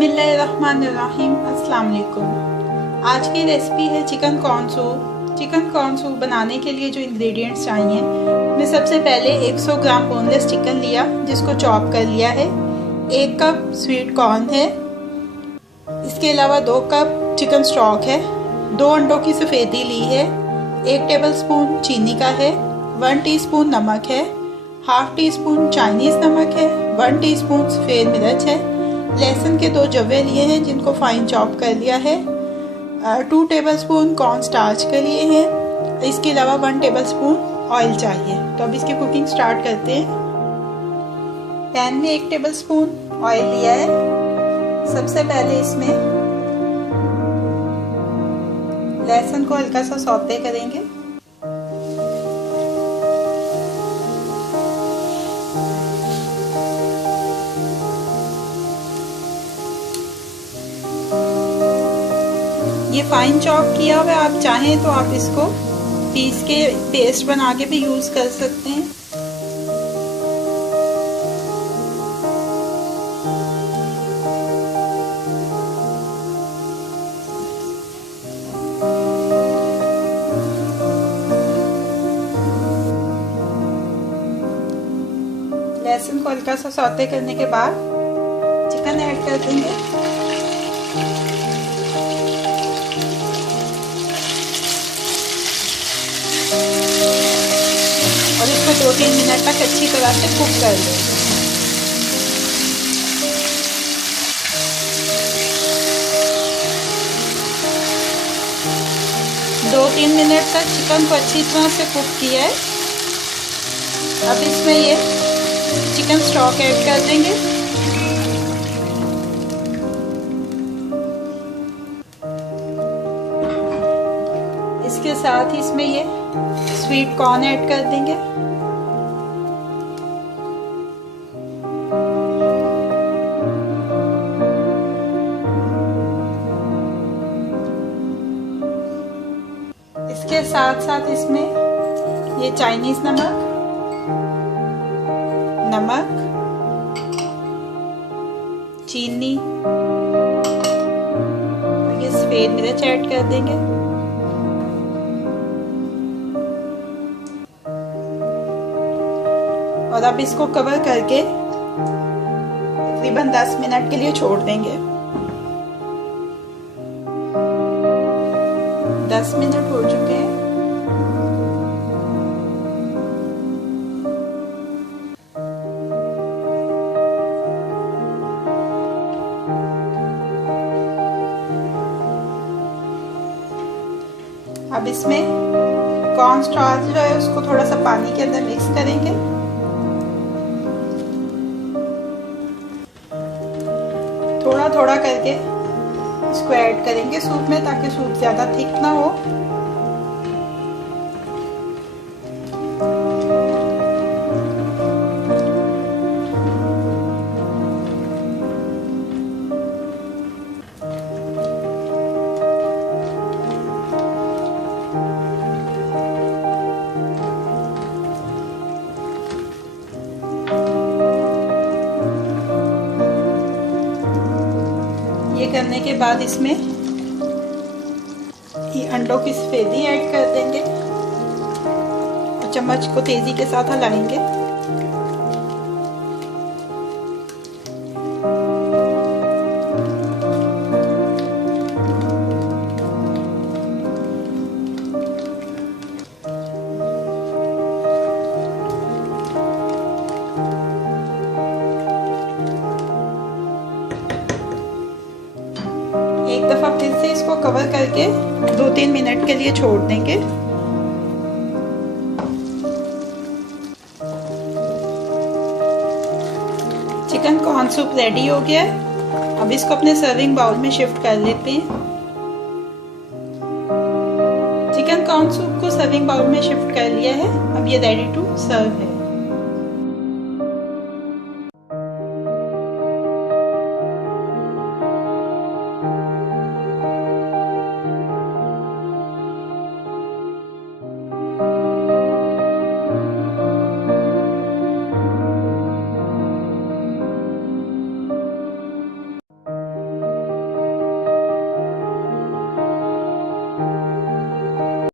बिस्मिल्लाहिर्रहमानिर्रहीम। अस्सलाम वालेकुम। आज की रेसिपी है chicken corn soup. Chicken corn soup बनाने के लिए जो इंग्रेडिएंट्स चाहिए, मैं सबसे पहले 100 ग्राम बोनलेस चिकन लिया जिसको चॉप कर लिया है। 1 कप स्वीट कॉर्न है। इसके अलावा 2 कप चिकन स्टॉक है। 2 अंडों की सफ़ेदी ली है। 1 टेबलस्पून चीनी का है। 1 टीस्पून नमक है। हाफ टी स्पून चाइनीज़ नमक है। 1 टीस्पून सफ़ेद मिर्च है। लहसुन के 2 जवे लिए हैं जिनको फाइन चॉप कर लिया है। 2 टेबलस्पून कॉर्न स्टार्च के लिए हैं। इसके अलावा 1 टेबलस्पून ऑयल चाहिए। तो अब इसकी कुकिंग स्टार्ट करते हैं। पैन में 1 टेबलस्पून ऑयल लिया है। सबसे पहले इसमें लहसुन को हल्का सा सौते करेंगे। ये फाइन चॉप किया हुआ है, आप चाहें तो आप इसको पीस के पेस्ट बना के भी यूज कर सकते हैं। लहसुन को हल्का सा सौते करने के बाद चिकन ऐड कर देंगे। और इसको 2-3 मिनट तक अच्छी तरह से कुक कर लेंगे। दो 3 मिनट तक चिकन को अच्छी तरह से कुक किया है। अब इसमें ये चिकन स्टॉक ऐड कर देंगे। इसके साथ ही इसमें ये स्वीट कॉर्न ऐड कर देंगे। इसके साथ साथ इसमें ये चाइनीज नमक, चीनी और ये सफेद मिर्च ऐड कर देंगे। और अब इसको कवर करके तकरीबन 10 मिनट के लिए छोड़ देंगे। 10 मिनट हो चुके हैं। अब इसमें कॉर्न स्टार्च जो है उसको थोड़ा सा पानी के अंदर मिक्स करेंगे। थोड़ा थोड़ा करके इसको ऐड करेंगे सूप में, ताकि सूप ज़्यादा थिक ना हो। ये करने के बाद इसमें ये अंडों की सफेदी ऐड कर देंगे और चम्मच को तेजी के साथ हिलाएंगे। एक दफ़ा फिर से इसको कवर करके 2-3 मिनट के लिए छोड़ देंगे। चिकन कॉर्न सूप रेडी हो गया है। अब इसको अपने सर्विंग बाउल में शिफ्ट कर लेते हैं। चिकन कॉर्न सूप को सर्विंग बाउल में शिफ्ट कर लिया है। अब ये रेडी टू सर्व है।